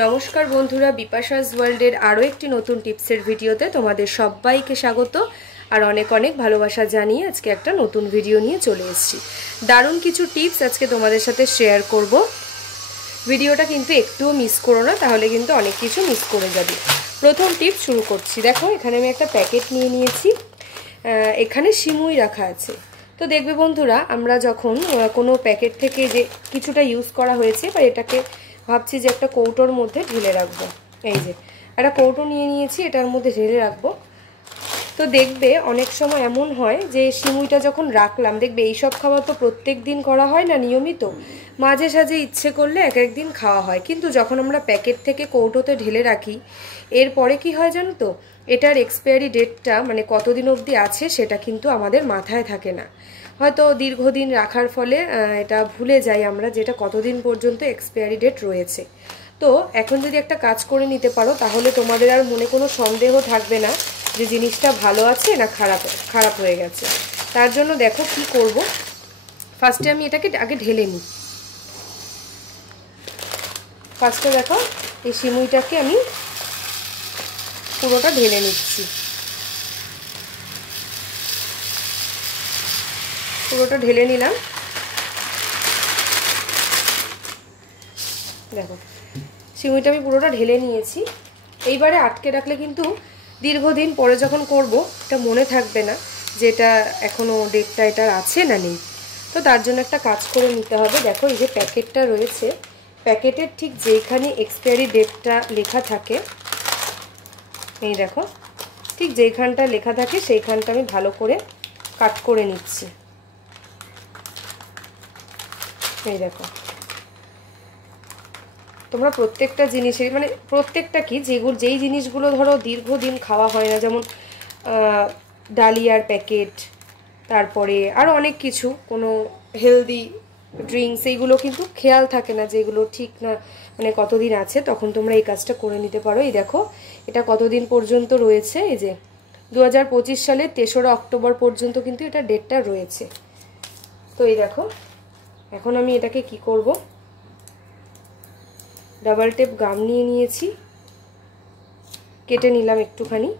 নমস্কার বন্ধুরা, বিপাশাস ওয়ার্ল্ডের আরও একটি নতুন টিপসের ভিডিওতে তোমাদের সবাইকে স্বাগত আর অনেক অনেক ভালোবাসা জানিয়ে আজকে একটা নতুন ভিডিও নিয়ে চলে এসেছি। দারুণ কিছু টিপস আজকে তোমাদের সাথে শেয়ার করব। ভিডিওটা কিন্তু একটুও মিস করো না, তাহলে কিন্তু অনেক কিছু মিস করে যাবে। প্রথম টিপস শুরু করছি। দেখো, এখানে আমি একটা প্যাকেট নিয়ে নিয়েছি, এখানে সিমুই রাখা আছে। তো দেখবে বন্ধুরা, আমরা যখন কোনো প্যাকেট থেকে যে কিছুটা ইউজ করা হয়েছে বা এটাকে ভাবছি যে একটা কৌটোর মধ্যে ঢেলে রাখবো, এই যে একটা কৌটো নিয়ে নিয়েছি, এটার মধ্যে ঢেলে রাখবো। তো দেখবে অনেক সময় এমন হয় যে সিমুইটা যখন রাখলাম, দেখবে এইসব খাবার তো প্রত্যেক দিন করা হয় না নিয়মিত, মাঝে সাঝে ইচ্ছে করলে এক একদিন খাওয়া হয়। কিন্তু যখন আমরা প্যাকেট থেকে কৌটোতে ঢেলে রাখি, এরপরে কি হয় জানো তো, এটার এক্সপায়ারি ডেটটা মানে কতদিন অবধি আছে সেটা কিন্তু আমাদের মাথায় থাকে না। হয়তো দীর্ঘদিন রাখার ফলে এটা ভুলে যাই আমরা যেটা কতদিন পর্যন্ত এক্সপায়ারি ডেট রয়েছে। তো এখন যদি একটা কাজ করে নিতে পারো, তাহলে তোমাদের আর মনে কোনো সন্দেহ থাকবে না যে জিনিসটা ভালো আছে না খারাপ হয়ে গেছে। তার জন্য দেখো কি করব, ফার্স্টে আমি এটাকে আগে ঢেলে নিই। ফার্স্টে দেখো, এই সিমুইটাকে আমি পুরোটা ঢেলে নিচ্ছি। পুরোটা ঢেলে নিলাম। দেখো, সিমুইটা আমি পুরোটা ঢেলে নিয়েছি। এইবারে আটকে রাখলে কিন্তু দীর্ঘদিন পরে যখন করব, এটা মনে থাকবে না যে এটা এখনও ডেটটা এটার আছে না নেই। তো তার জন্য একটা কাজ করে নিতে হবে। দেখো, এই যে প্যাকেটটা রয়েছে, প্যাকেটের ঠিক যেইখানে এক্সপায়ারি ডেটটা লেখা থাকে, এই দেখো ঠিক যেইখানটা লেখা থাকে সেইখানটা আমি ভালো করে কাট করে নিচ্ছি। এই দেখো, তোমরা প্রত্যেকটা জিনিসের মানে প্রত্যেকটা কি, যেই জিনিসগুলো ধরো দীর্ঘদিন খাওয়া হয় না, যেমন ডালিয়ার প্যাকেট, তারপরে আরও অনেক কিছু, কোনো হেলদি ড্রিঙ্কস, এইগুলো কিন্তু খেয়াল থাকে না যেগুলো ঠিক না মানে কতদিন আছে, তখন তোমরা এই কাজটা করে নিতে পারো। এই দেখো, এটা কতদিন পর্যন্ত রয়েছে, এই যে 2025 সালের 3রা অক্টোবর পর্যন্ত কিন্তু এটা ডেটটা রয়েছে। তো এই দেখো, এখন আমি এটাকে কি করব, ডাবল টেপ গাম নিয়ে নিয়েছি, কেটে নিলাম একটুখানি।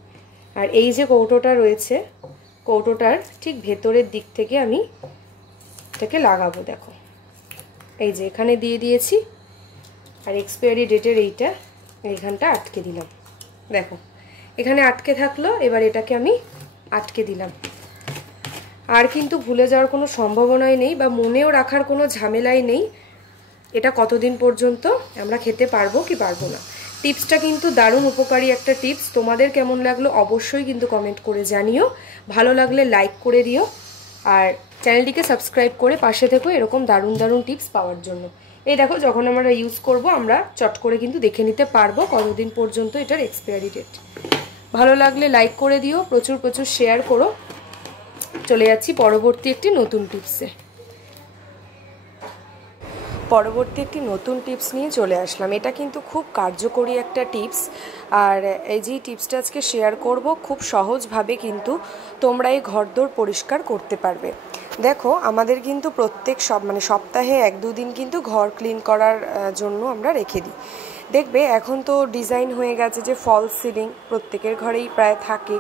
আর এই যে কৌটোটা রয়েছে, কৌটোটার ঠিক ভেতরের দিক থেকে আমি এটাকে লাগাবো। দেখো, এই যে এখানে দিয়ে দিয়েছি, আর এক্সপায়ারি ডেটের এইখানটা আটকে দিলাম। দেখো, এখানে আটকে থাকলো। এবার এটাকে আমি আটকে দিলাম। আর কিন্তু ভুলে যাওয়ার কোনো সম্ভাবনাই নেই বা মনেও রাখার কোনো ঝামেলাই নেই এটা কতদিন পর্যন্ত আমরা খেতে পারবো কি পারবো না। টিপসটা কিন্তু দারুণ উপকারী একটা টিপস। তোমাদের কেমন লাগলো অবশ্যই কিন্তু কমেন্ট করে জানিও। ভালো লাগলে লাইক করে দিও, আর চ্যানেলটিকে সাবস্ক্রাইব করে পাশে থেকো এরকম দারুণ দারুণ টিপস পাওয়ার জন্য। এই দেখো, যখন আমরা ইউজ করব আমরা চট করে কিন্তু দেখে নিতে পারবো কতদিন পর্যন্ত এটার এক্সপায়ারি ডেট। ভালো লাগলে লাইক করে দিও, প্রচুর প্রচুর শেয়ার করো। চলে যাচ্ছি পরবর্তী একটি নতুন টিপসে। পরবর্তী একটি নতুন টিপস নিয়ে চলে আসলাম। এটা কিন্তু খুব কার্যকরী একটা টিপস, আর এই যে টিপসটা আজকে শেয়ার করব, খুব সহজভাবে কিন্তু তোমরা এই ঘরদোর পরিষ্কার করতে পারবে। দেখো, আমাদের কিন্তু প্রত্যেক সপ্তাহে 1-2 দিন কিন্তু ঘর ক্লিন করার জন্য আমরা রেখে দিই। দেখবে এখন তো ডিজাইন হয়ে গেছে যে ফল সিলিং প্রত্যেকের ঘরেই প্রায় থাকে।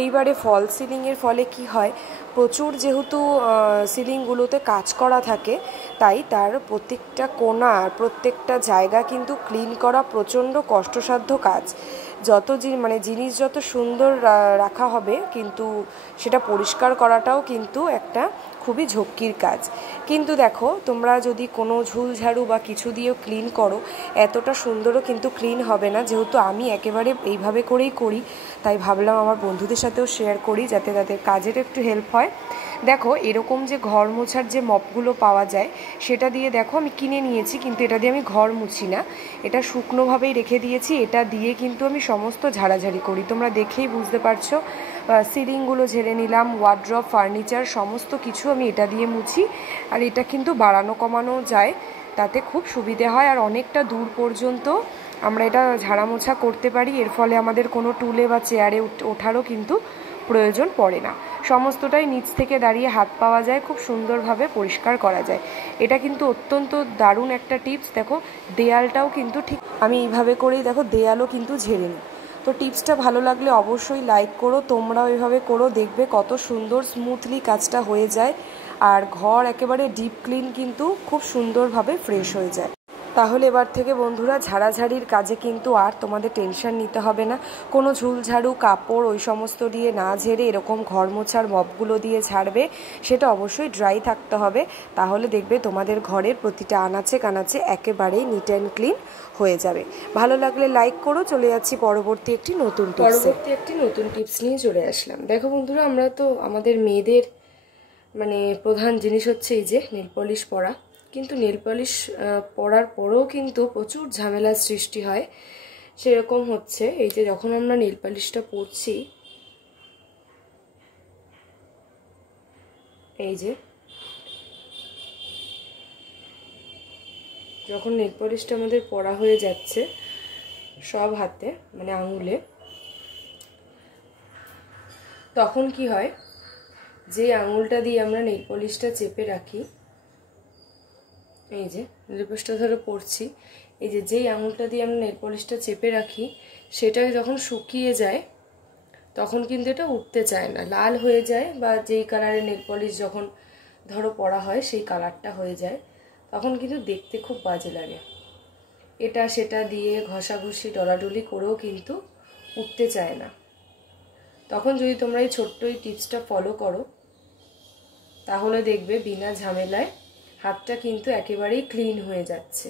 এইবারে ফল সিলিংয়ের ফলে কি হয়, প্রচুর যেহেতু সিলিংগুলোতে কাজ করা থাকে, তাই তার প্রত্যেকটা কোণা প্রত্যেকটা জায়গা কিন্তু ক্লিন করা প্রচণ্ড কষ্টসাধ্য কাজ। জিনিস যত সুন্দর রাখা হবে, কিন্তু সেটা পরিষ্কার করাটাও কিন্তু একটা খুবই ঝক্কির কাজ। কিন্তু দেখো, তোমরা যদি কোনো ঝুলঝাড়ু বা কিছু দিয়েও ক্লিন করো, এতটা সুন্দরও কিন্তু ক্লিন হবে না। যেহেতু আমি একেবারে এইভাবে করেই করি, তাই ভাবলাম আমার বন্ধুদের সাথেও শেয়ার করি যাতে তাদের কাজের একটু হেল্প হয়। দেখো, এরকম যে ঘর মোছার যে মপগুলো পাওয়া যায়, সেটা দিয়ে দেখো আমি কিনে নিয়েছি, কিন্তু এটা দিয়ে আমি ঘর মুছি না, এটা শুকনোভাবেই রেখে দিয়েছি। এটা দিয়ে কিন্তু আমি সমস্ত ঝাড়াঝাড়ি করি, তোমরা দেখেই বুঝতে পারছো। সিলিংগুলো ঝেড়ে নিলাম, ওয়ার্ড্রপ, ফার্নিচার সমস্ত কিছু আমি এটা দিয়ে মুছি। আর এটা কিন্তু বাড়ানো কমানো যায়, তাতে খুব সুবিধে হয়, আর অনেকটা দূর পর্যন্ত আমরা এটা ঝাড়া মোছা করতে পারি। এর ফলে আমাদের কোনো টুলে বা চেয়ারে ওঠারও কিন্তু প্রয়োজন পড়ে না। সমস্তটাই নিচ থেকে দাঁড়িয়ে হাত পাওয়া যায়, খুব সুন্দরভাবে পরিষ্কার করা যায়। এটা কিন্তু অত্যন্ত দারুণ একটা টিপস। দেখো দেয়ালটাও কিন্তু ঠিক আমি এইভাবে করেই দেখো দেয়ালও কিন্তু ঝেড়ে নিই। তো টিপসটা ভালো লাগলে অবশ্যই লাইক করো, তোমরাও এভাবে করো, দেখবে কত সুন্দর স্মুথলি কাজটা হয়ে যায় আর ঘর একেবারে ডিপ ক্লিন কিন্তু খুব সুন্দরভাবে ফ্রেশ হয়ে যায়। তাহলে এবার থেকে বন্ধুরা ঝাড়াঝাড়ির কাজে কিন্তু আর তোমাদের টেনশন নিতে হবে না। কোনো ঝুল ঝাড়ু কাপড় ওই সমস্ত দিয়ে না ঝেড়ে এরকম ঘর মোছার মপগুলো দিয়ে ঝাড়বে, সেটা অবশ্যই ড্রাই থাকতে হবে। তাহলে দেখবে তোমাদের ঘরের প্রতিটা আনাচে কানাচে একেবারেই নিট অ্যান্ড ক্লিন হয়ে যাবে। ভালো লাগলে লাইক করো। চলে যাচ্ছি পরবর্তী একটি নতুন টিপস নিয়ে চলে আসলাম। দেখো বন্ধুরা, আমরা তো আমাদের মেয়েদের মানে প্রধান জিনিস হচ্ছে এই যে নেল পলিশ পরা। কিন্তু নেল পলিশ পরার পরেও কিন্তু প্রচুর ঝামেলার সৃষ্টি হয়। সেরকম হচ্ছে এই যে যখন আমরা নেল পলিশটা পরছি, এই যে যখন নেল পলিশটা আমাদের পরা হয়ে যাচ্ছে সব হাতে মানে আঙুলে, তখন কি হয়, যে আঙুলটা দিয়ে আমরা নেল পলিশটা চেপে রাখি, এই যে নেল পলিশটা ধরে পরছি, এই যে যেই আঙুলটা দিয়ে আমরা নেল পলিশটা চেপে রাখি সেটা যখন শুকিয়ে যায় তখন কিন্তু এটা উঠতে চায় না, লাল হয়ে যায়, বা যেই কালারের নেল পলিশ যখন ধরো পরা হয় সেই কালারটা হয়ে যায়, তখন কিন্তু দেখতে খুব বাজে লাগে। এটা সেটা দিয়ে ঘষাঘষি ডলাডলি করেও কিন্তু উঠতে চায় না। তখন যদি তোমরা এই ছোট্ট এই টিপসটা ফলো করো তাহলে দেখবে বিনা ঝামেলায় হাতটা কিন্তু একেবারেই ক্লিন হয়ে যাচ্ছে।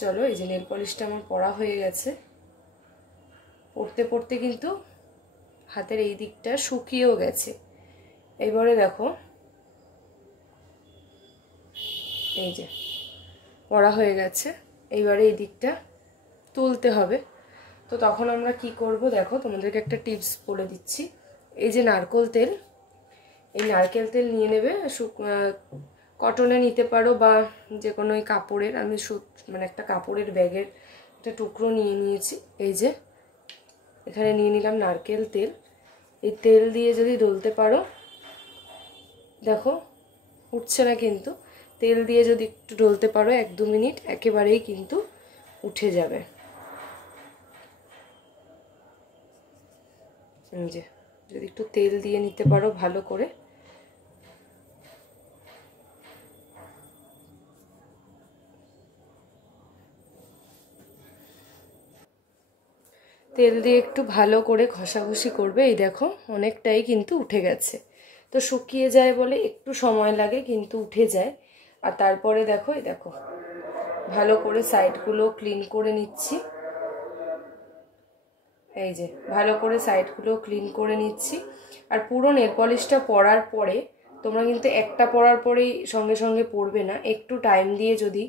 চলো, এই যে নেল পলিশটা আমার পরা হয়ে গেছে, পরতে পরতে কিন্তু হাতের এই দিকটা শুকিয়েও গেছে। এবারে দেখো এই যে পরা হয়ে গেছে, এইবারে এই দিকটা তুলতে হবে। তো তখন আমরা কি করব দেখো, তোমাদেরকে একটা টিপস বলে দিচ্ছি। এই যে নারকেল তেল, এই নারকেল তেল নিয়ে নেবে, কটনে নিতে পারো বা যে কোনো কাপড়ের, আমি মানে একটা কাপড়ের ব্যাগের একটা টুকরো নিয়ে নিয়েছি। এই যে এখানে নিয়ে নিলাম নারকেল তেল। এই তেল দিয়ে যদি ডলতে পারো, দেখো উঠছে না কিন্তু, তেল দিয়ে যদি একটু ডলতে পারো 1-2 মিনিট, একেবারেই কিন্তু উঠে যাবে। এই যে যদি একটু তেল দিয়ে নিতে পারো ভালো করে, তেল দিয়ে একটু ভালো করে ঘষাঘষি করবে। এই দেখো অনেকটাই কিন্তু উঠে গেছে। তো শুকিয়ে যায় বলে একটু সময় লাগে, কিন্তু উঠে যায়। আর তারপরে দেখো এই দেখো ভালো করে সাইডগুলো ক্লিন করে নিচ্ছি। এই যে ভালো করে সাইডগুলো ক্লিন করে নিচ্ছি। আর পুরো নেল পলিশটা পরার পরে তোমরা কিন্তু একটা পরার পরেই সঙ্গে সঙ্গে পরবে না, একটু টাইম দিয়ে যদি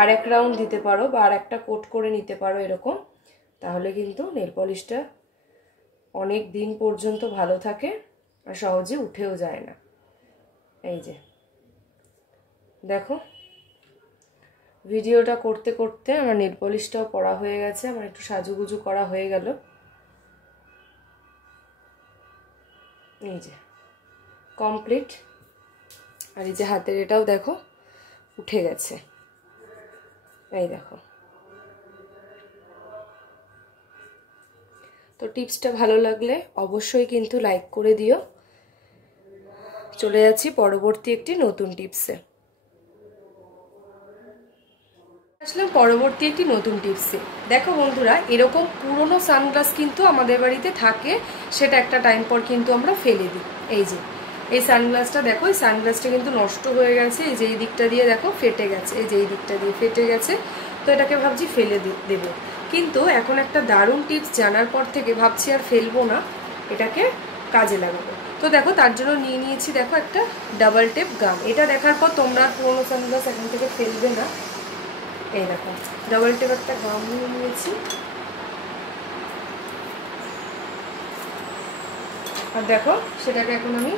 আর এক রাউন্ড দিতে পারো বা আর একটা কোট করে নিতে পারো এরকম, তাহলে কিন্তু নেল পলিশটা অনেক দিন পর্যন্ত ভালো থাকে আর সহজে উঠেও যায় না। এই যে দেখো ভিডিওটা করতে করতে আমার নেল পলিশটাও পরা হয়ে গেছে, আমার একটু সাজুগুজু করা হয়ে গেল। এই যে কমপ্লিট। আর এই যে হাতের এটাও দেখো উঠে গেছে, এই দেখো। তো টিপসটা ভালো লাগলে অবশ্যই কিন্তু লাইক করে দিও। চলে যাচ্ছি পরবর্তী একটি নতুন টিপসে। আসলাম পরবর্তী একটি নতুন টিপসে। দেখো বন্ধুরা, এরকম পুরনো সানগ্লাস কিন্তু আমাদের বাড়িতে থাকে, সেটা একটা টাইম পর কিন্তু আমরা ফেলে দিই। এই যে এই সানগ্লাসটা দেখো, এই সানগ্লাসটা কিন্তু নষ্ট হয়ে গেছে। এই যে এই দিকটা দিয়ে দেখো ফেটে গেছে, এই যে এই দিকটা দিয়ে ফেটে গেছে। তো এটাকে ভাবছি ফেলে দেবো, কিন্তু এখন একটা দারুণ টিপস জানার পর থেকে ভাবছি আর ফেলবো না, এটাকে কাজে লাগাবো। তো দেখো তার জন্য নিয়ে নিয়েছি দেখো একটা ডাবল টেপ গাম। এটা দেখার পর তোমরা পুরনো সানগ্লাস এখন থেকে ফেলবে না। এই দেখো ডাবল টেপ একটা গাম নিয়ে নিয়েছি। আর দেখো সেটাকে এখন আমি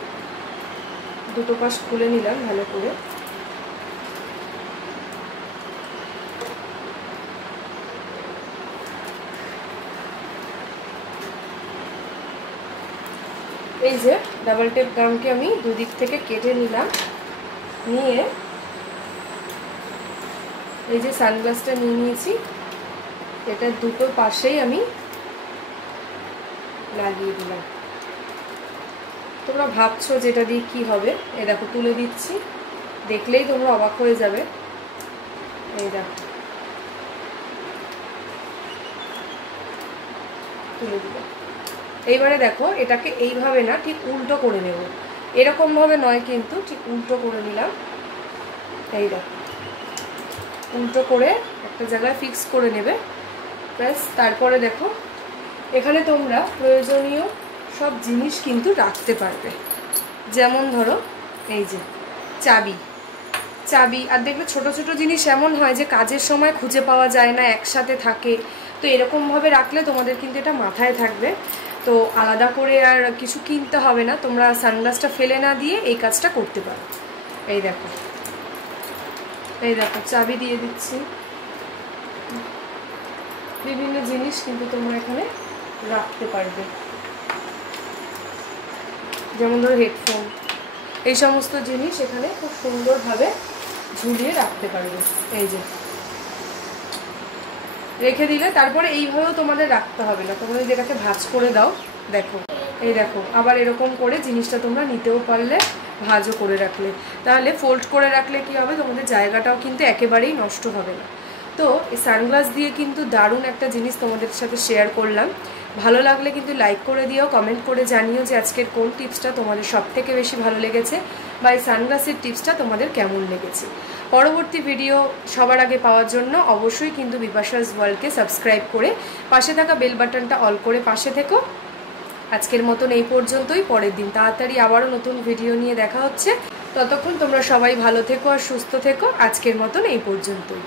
দুটো পাশ খুলে নিলাম ভালো করে। এই যে ডাবল টেপ গামকে আমি দুদিক থেকে কেটে নিলাম, নিয়ে এই যে সানগ্লাসটা নিয়ে নিয়েছি, এটা দুটো পাশেই আমি লাগিয়ে দিলাম। তোমরা ভাবছো যেটা দিয়ে কি হবে, এই দেখো তুলে দিচ্ছি, দেখলেই তোমরা অবাক হয়ে যাবে। এই দেখো তুলে দিলাম। এইবারে দেখো এটাকে এইভাবে না, ঠিক উল্টো করে নেব, এরকমভাবে নয় কিন্তু, ঠিক উল্টো করে নিলাম। এই দেখো উল্টো করে একটা জায়গায় ফিক্স করে নেবে ব্যাস। তারপরে দেখো এখানে তোমরা প্রয়োজনীয় সব জিনিস কিন্তু রাখতে পারবে, যেমন ধরো এই যে চাবি। আর দেখবে ছোট ছোট জিনিস এমন হয় যে কাজের সময় খুঁজে পাওয়া যায় না, একসাথে থাকে, তো এরকমভাবে রাখলে তোমাদের কিন্তু এটা মাথায় থাকবে। তো আলাদা করে আর কিছু কিনতে হবে না, তোমরা সানগ্লাসটা ফেলে না দিয়ে এই কাজটা করতে পারো। এই দেখো চাবি দিয়ে দিচ্ছি। বিভিন্ন জিনিস কিন্তু তোমরা এখানে রাখতে পারবে, যেমন ধরো হেডফোন, এই সমস্ত জিনিস এখানে খুব সুন্দরভাবে ঝুলিয়ে রাখতে পারবে। এই যে রেখে দিলে তারপরে এইভাবেও তোমাদের রাখতে হবে না, তোমরা যেটাকে ভাঁজ করে দাও, দেখো এই দেখো আবার এরকম করে জিনিসটা তোমরা নিতেও পারলে, ভাঁজও করে রাখলে, তাহলে ফোল্ড করে রাখলে কি হবে, তোমাদের জায়গাটাও কিন্তু একেবারেই নষ্ট হবে না। তো এই সানগ্লাস দিয়ে কিন্তু দারুণ একটা জিনিস তোমাদের সাথে শেয়ার করলাম। ভালো লাগলে কিন্তু লাইক করে দিও, কমেন্ট করে জানিও যে আজকের কোন টিপসটা তোমাদের সবথেকে বেশি ভালো লেগেছে, বা এই সানগ্লাসের টিপসটা তোমাদের কেমন লেগেছে। পরবর্তী ভিডিও সবার আগে পাওয়ার জন্য অবশ্যই কিন্তু বিপাশাস ওয়ার্ল্ডকে সাবস্ক্রাইব করে পাশে থাকা বেল বাটনটা অল করে পাশে থেকো। আজকের মতন এই পর্যন্তই, পরের দিন তাড়াতাড়ি আবারও নতুন ভিডিও নিয়ে দেখা হচ্ছে। ততক্ষণ তোমরা সবাই ভালো থেকো আর সুস্থ থেকো। আজকের মতন এই পর্যন্তই।